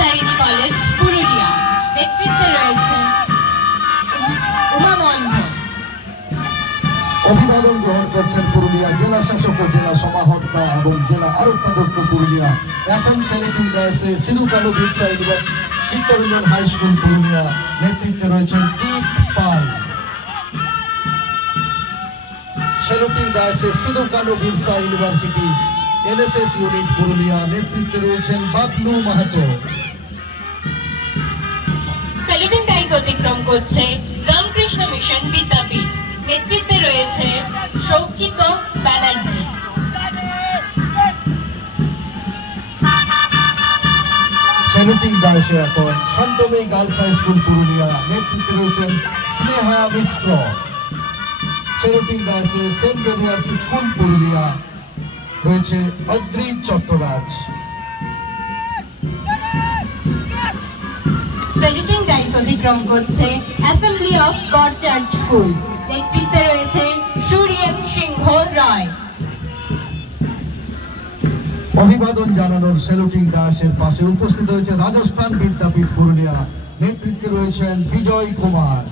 Tarini college Purulia নেতৃত্বে রয়েছে অভিবাদন গ্রহণ করছেন পুরুলিয়া জেলা শাসক ও জেলা সমাহর্তা এবং জেলা আরক্ষাধ্যক্ষ পুরুলিয়া। এখন সেনেটিং রয়েছে সিধু কানু বিরসা চিত্তরঞ্জন হাই স্কুল পুরুলিয়া নেতৃত্বে রয়েছেন দীপ পাল। সেলুটিং রয়েছে Sidhu Birsa university NSS unit Purulia নেতৃত্বে রয়েছেন বাবলু মাহাতো। স্যালুটিং টাইজ অতিক্রম করছে রামকৃষ্ণ মিশন বিদ্যাপীঠ। নেতৃত্বে রয়েছে ব্যানার্জি। এখন সন্তমে গার্লস হাই স্কুল পুরুলিয়া নেতৃত্বে রয়েছেন স্নেহা মিশ্র রয়েছে সেন্ট জেভিয়ার্স স্কুল পুরুলিয়া রয়েছে অদ্রি চট্টরাজ। স্যালুটিং টাইজ অতিক্রম করছে assembly of God church school নেতৃত্বে রয়েছে সূর্যেন সিংহ রায়। অভিবাদন জানানোর সেলুটিং দাসের পাশে উপস্থিত হয়েছে রাজস্থান বিদ্যাপীঠ পুরুলিয়া নেতৃত্বে রয়েছেন বিজয় কুমার।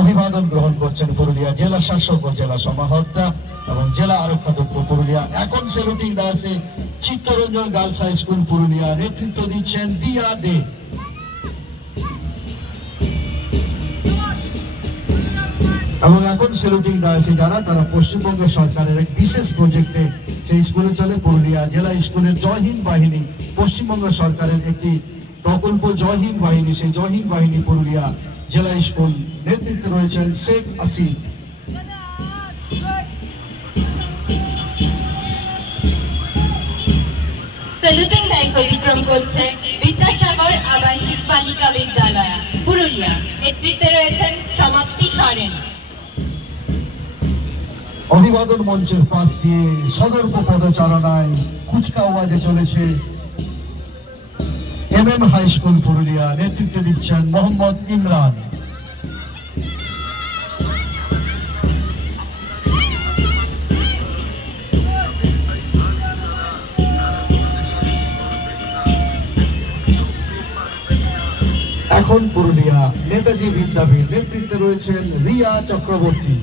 অভিবাদন গ্রহণ করছেন পুরুলিয়া জেলা শাসক ও জেলা সমাহর্তা এবং জেলা আরক্ষাধ্যক্ষ পুরুলিয়া। এখন সেলুটিং দাসে Chittaranjan girls high school Purulia নেতৃত্ব দিচ্ছেন দিয়া দে এবং এখন সেলুটিং রয়েছে যারা, তারা পশ্চিমবঙ্গ সরকারের এক বিশেষ প্রজেক্টে সেই স্কুলে চলে পুরুলিয়া জেলা স্কুলের জয়হীন বাহিনী পশ্চিমবঙ্গ সরকারের একটি প্রকল্প জয়হীন বাহিনী সেই জয়হীন বাহিনী পুরুলিয়া জেলা স্কুল নেতৃত্বে রয়েছেন শেখ আসিফ স্যালুটিং টাইজ অতিক্রম করছে বিদ্যাসাগর আবাসিক বালিকা বিদ্যালয় পুরুলিয়া নেতৃত্বে রয়েছেন সমাপ্তি সরেন অভিবাদন মঞ্চের পাশ দিয়ে সতর্ক পদচারণায় কুচকাওয়াজে চলেছে এম হাই স্কুল পুরুলিয়া নেতৃত্বে দিচ্ছেন মোহাম্মদ ইমরান এখন পুরুলিয়া নেতাজি বিদ্যাপীঠ নেতৃত্বে রয়েছেন রিয়া চক্রবর্তী।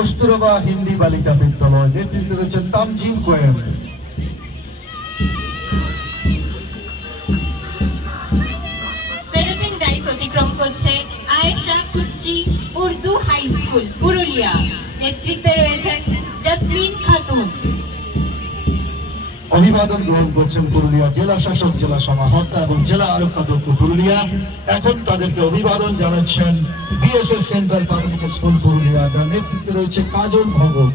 কস্তুরবা হিন্দি বালিকা বিদ্যালয় নেতৃত্বে রয়েছেন তামজিম টাইজ অতিক্রম করছে আয়েশা কুর্চি, উর্দু হাই স্কুল, পুরুলিয়া। নেতৃত্বে রয়েছেন অভিবাদন গ্রহণ করছেন পুরুলিয়া জেলা শাসক, জেলা সমাহর্তা এবং জেলা আরক্ষাধ্যক্ষ পুরুলিয়া। এখন তাদেরকে অভিবাদন জানাচ্ছেন BSS central public school Purulia, যার নেতৃত্বে রয়েছে কাজল ভগত।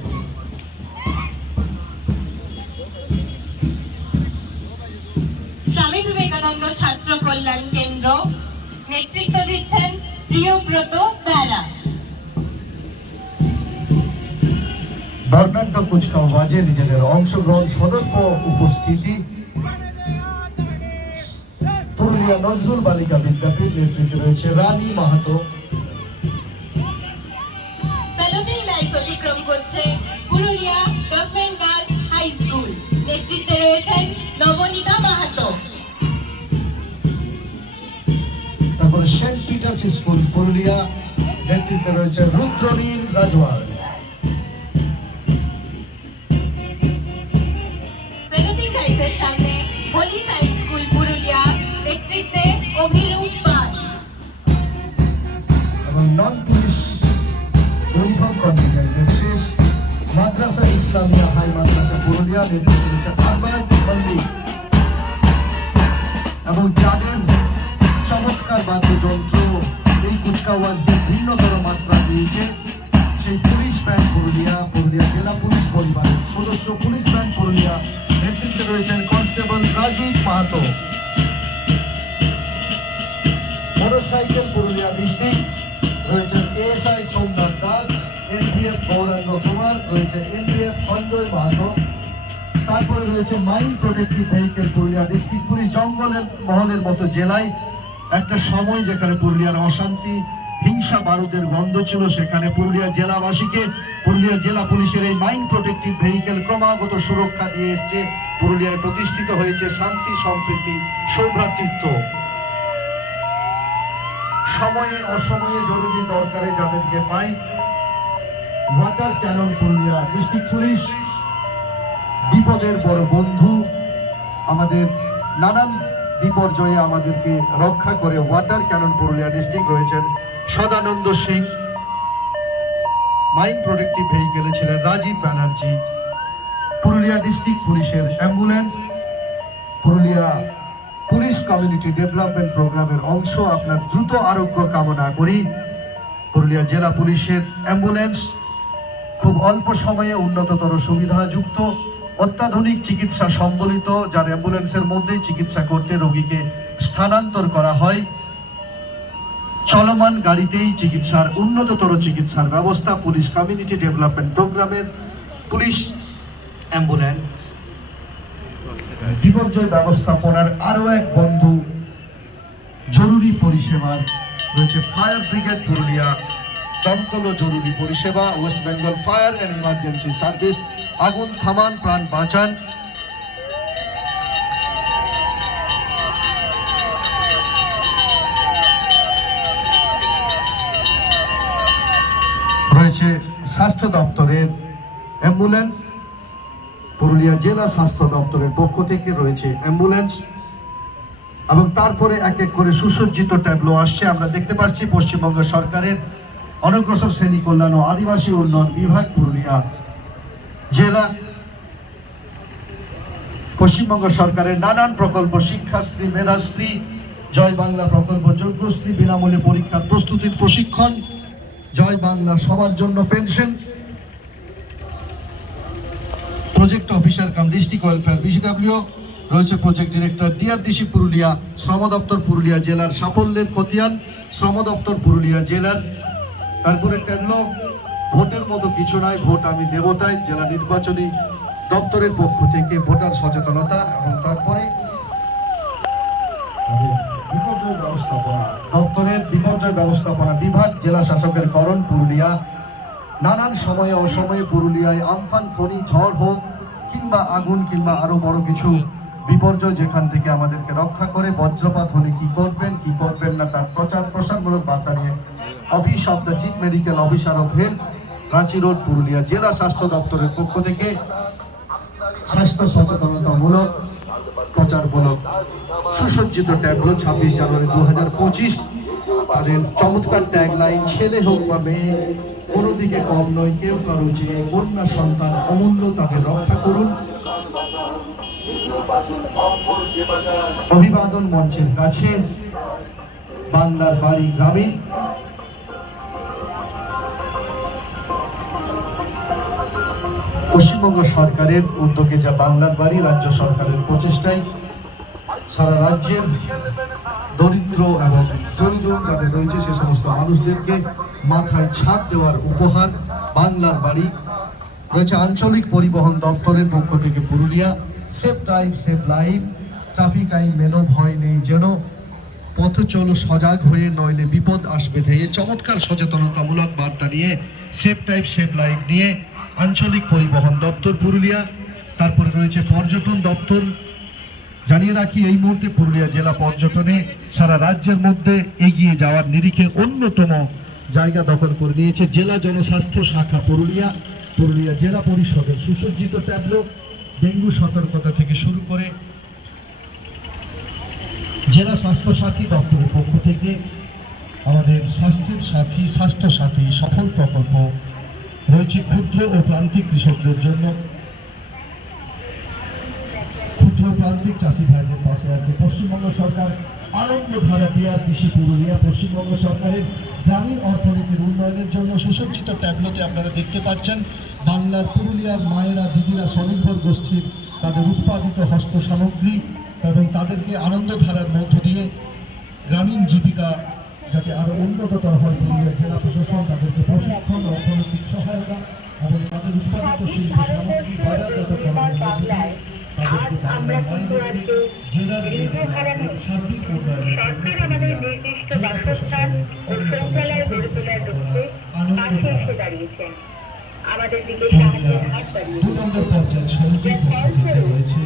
ছাত্র কল্যাণ কেন্দ্র নেতৃত্ব দিচ্ছেন প্রিয়ব্রত বেড়া। বর্ণাঢ্য কুচকাওয়াজে নিজেদের অংশগ্রহণ সদর্প উপস্থিতি। পুরুলিয়া নজরুল বালিকা বিদ্যাপীঠ নেতৃত্বে রয়েছে রানী মাহাতো। অতিক্রম করছে Purulia government girls high school. নেতৃত্বে রয়েছেন নবনীতা মাহাতো। তারপরে সেন্ট পিটার্স স্কুল পুরুলিয়া। নেতৃত্বে রয়েছে রুদ্রনীল রাজওয়াল। রয়েছে এবং যাদের চমৎকার বাদ্যযন্ত্র, এই কুচকাওয়াজকে ভিন্নতর মাত্রা দিয়েছে, সেই পুলিশ ব্যান্ড পুরুলিয়া পুরুলিয়া জেলা পুলিশ পরিবারের সদস্য পুলিশ ব্যান্ড পুরুলিয়া নেতৃত্বে রয়েছেন কনস্টেবল রাজীব মাহাতো। তারপরে রয়েছে mine protective vehicle Purulia district police জঙ্গলের মহলের মতো জেলায়। একটা সময় যেখানে পুরুলিয়ার অশান্তি, হিংসা বারুদের গন্ধ ছিল, সেখানে পুরুলিয়া জেলাবাসীকে পুরুলিয়া জেলা পুলিশের এই মাইন প্রোটেক্টিভ ভেহিকেল ক্রমাগত সুরক্ষা দিয়ে এসছে, পুরুলিয়ায় প্রতিষ্ঠিত হয়েছে শান্তি, সম্প্রীতি, সৌভ্রাতৃত্ব। সময়ে অসময়ে জরুরি দরকারে যাদেরকে পাই water cannon Purulia district police. বিপদের বড় বন্ধু, আমাদের নানান বিপর্যয়ে আমাদেরকে রক্ষা করে ওয়াটার ক্যানন পুরুলিয়া ডিস্ট্রিক্ট রয়েছেন সদানন্দ সিং, মাইন প্রোটেক্টিভ ভেহিকেলে ছিলেন রাজীব ব্যানার্জি, পুরুলিয়া ডিস্ট্রিক্ট পুলিশের ambulance, Purulia police community development প্রোগ্রামের অংশ। আপনার দ্রুত আরোগ্য কামনা করি। পুরুলিয়া জেলা পুলিশের অ্যাম্বুলেন্স খুব অল্প সময়ে উন্নততর সুবিধাযুক্ত অত্যাধুনিক চিকিৎসা সম্বলিত, যার অ্যাম্বুলেন্সের মধ্যেই চিকিৎসা করতে রোগীকে স্থানান্তর করা হয়। চলমান গাড়িতেই চিকিৎসার উন্নততর চিকিৎসার ব্যবস্থা পুলিশ কমিউনিটি ডেভেলপমেন্ট প্রোগ্রামের পুলিশ অ্যাম্বুলেন্স। বিপর্যয় ব্যবস্থাপনার আরও এক বন্ধু জরুরি পরিষেবার রয়েছে ফায়ার ব্রিগেড পুরুলিয়া। দমকল জরুরি পরিষেবা, west Bengal fire and emergency service. আগুন থামান, প্রাণ বাঁচান। রয়েছে স্বাস্থ্য দপ্তরের অ্যাম্বুলেন্স। পুরুলিয়া জেলা স্বাস্থ্য দপ্তরের পক্ষ থেকে রয়েছে অ্যাম্বুলেন্স। এবং তারপরে এক এক করে সুসজ্জিত ট্যাবলো আসছে। আমরা দেখতে পাচ্ছি পশ্চিমবঙ্গ সরকারের অনগ্রসর শ্রেণি কল্যাণ ও আদিবাসী উন্নয়ন বিভাগ পুরুলিয়া। জেলা, পশ্চিমবঙ্গ সরকারের নানান প্রকল্প, শিক্ষাশ্রী, মেধাশ্রী, জয় বাংলা প্রকল্প যোগ্যশ্রী বিনামূল্যে পরীক্ষার প্রস্তুতির প্রশিক্ষণ, জয় বাংলা সবার জন্য pension, project officer cum, district welfare, BCW, রয়েছে প্রজেক্ট ডিরেক্টর ডিআরডিসি পুরুলিয়া, শ্রম দপ্তর পুরুলিয়া জেলার সাফল্যের খতিয়ান, শ্রম দপ্তর পুরুলিয়া জেলার, তারপরে ট্যাবলো ভোটের মতো কিছু নয় ভোট আমি দেবতায় জেলা নির্বাচনী দপ্তরের পক্ষ থেকে ভোটার সচেতনতা এবং তারপরে বিপর্যয় ব্যবস্থাপনা, দপ্তরের বিপর্যয় ব্যবস্থাপনা বিভাগ, জেলা শাসকের করণ, পুরুলিয়া। নানান সময়ে অসময়ে পুরুলিয়ায় আমফান ফণি ঝড় হোক, কিংবা আগুন, কিংবা আরও বড় কিছু বিপর্যয় যেখান থেকে আমাদেরকে রক্ষা করে, বজ্রপাত হলে কি করবেন কি করবেন না, তার প্রচার প্রসারমূলক বার্তা নিয়ে office of the chief medical officer of health Ranchi road, Purulia জেলা স্বাস্থ্য দপ্তরের পক্ষ থেকে স্বাস্থ্য সচেতনতামূলক প্রচারমূলক সুসজ্জিত ট্যাবলো ছাব্বিশ জানুয়ারি দু হাজার পঁচিশ। তাদের চমৎকার ট্যাগ লাইন ছেলে হোক বা মেয়ে, কোনো দিকে কম নয়, কেউ কারও চেয়ে কন্যা, সন্তান অমূল্য তাকে রক্ষা করুন। অভিবাদন মঞ্চের কাছে বাংলার বাড়ি গ্রামীণ পশ্চিমবঙ্গ সরকারের উদ্যোগে যা বাংলার বাড়ি রাজ্য সরকারের প্রচেষ্টায় সারা রাজ্যের দরিদ্র এবং দরিদ্র যাদের রয়েছে সে সমস্ত মানুষদেরকে মাথায় ছাদ দেওয়ার উপহার বাংলার বাড়ি রয়েছে আঞ্চলিক পরিবহন দপ্তরের পক্ষ থেকে Purulia. Safe time safe life. Traffic আইন মেনো ভয় নেই যেন। পথ চলো সজাগ হয়ে নইলে বিপদ আসবে ধেয়ে। চমৎকার সচেতনতামূলক বার্তা নিয়ে সেফ টাইপ সেফ লাইফ নিয়ে আঞ্চলিক পরিবহন দপ্তর পুরুলিয়া, তারপরে রয়েছে পর্যটন দপ্তর। জানিয়ে রাখি, এই মুহূর্তে পুরুলিয়া জেলা পর্যটনে সারা রাজ্যের মধ্যে এগিয়ে যাওয়ার নিরিখে অন্যতম জায়গা দখল করে নিয়েছে জেলা জনস্বাস্থ্য শাখা পুরুলিয়া। পুরুলিয়া জেলা পরিষদের সুসজ্জিত ট্যাবলো ডেঙ্গু সতর্কতা থেকে শুরু করে জেলা স্বাস্থ্য সাথী দপ্তরের পক্ষ থেকে আমাদের স্বাস্থ্যের সাথী, স্বাস্থ্য সাথী সফল প্রকল্প রয়েছে ক্ষুদ্র ও প্রান্তিক কৃষকদের জন্য। ক্ষুদ্র প্রান্তিক চাষি ভাইদের পাশে আছে পশ্চিমবঙ্গ সরকার আনন্দ ধারা টিআরপিসি পুরুলিয়া। পশ্চিমবঙ্গ সরকারের গ্রামীণ অর্থনীতির উন্নয়নের জন্য সুসজ্জিত ট্যাবলোতে আপনারা দেখতে পাচ্ছেন, বাংলার পুরুলিয়ার মায়েরা, দিদিরা, স্বনির্ভর গোষ্ঠীর তাদের উৎপাদিত হস্ত সামগ্রী এবং তাদেরকে আনন্দধারার মধ্য দিয়ে গ্রামীণ জীবিকা যাতে আরও উন্নততর হয় পুরুলিয়া জেলা প্রশাসন তাদেরকে প্রশিক্ষণ অর্থনৈতিক সহায়তা এবং তাদের উৎপাদিত শিল্প সামগ্রী বাজারজাতকরণের মধ্যে দিয়ে তাদেরকে পঞ্চায়েত রয়েছে